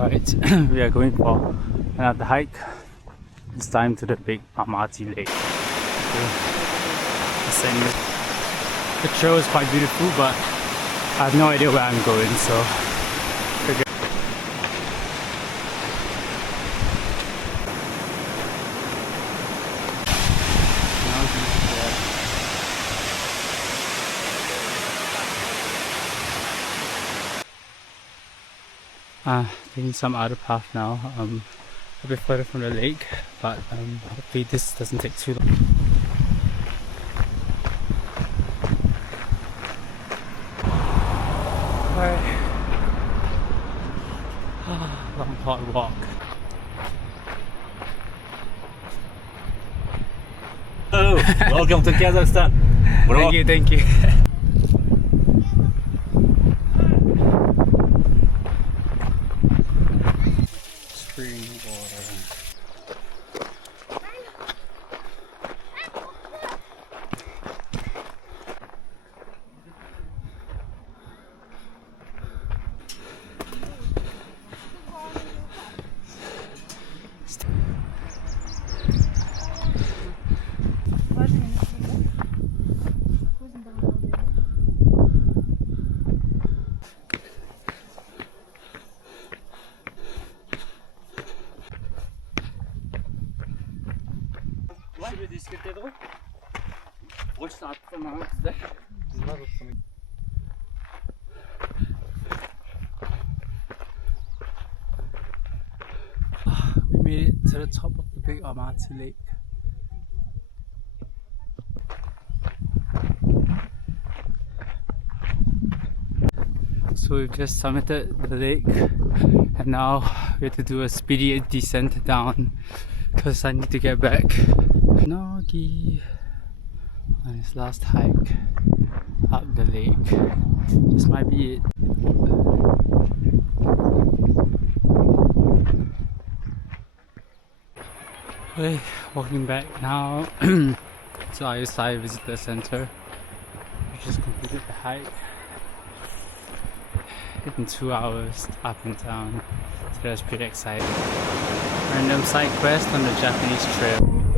Alright, we are going for another hike. This time to the big Almaty lake. The trail is quite beautiful, but I have no idea where I'm going, so taking some other path now, a bit further from the lake, but hopefully this doesn't take too long. Alright. Long hard walk. Hello, welcome to Kazakhstan. Thank you. Spring water. Şöyle diskette dur. Boş attım sizde. We made it to the top of the big Almaty lake. So we've just summited the lake and now we have to do a speedy descent down because I need to get back. Nogi on his last hike up the lake. This might be it. Okay, walking back now to ISI Visitor Center. We just completed the hike in 2 hours up and down, so that's pretty exciting. Random side quest on the Japanese trail.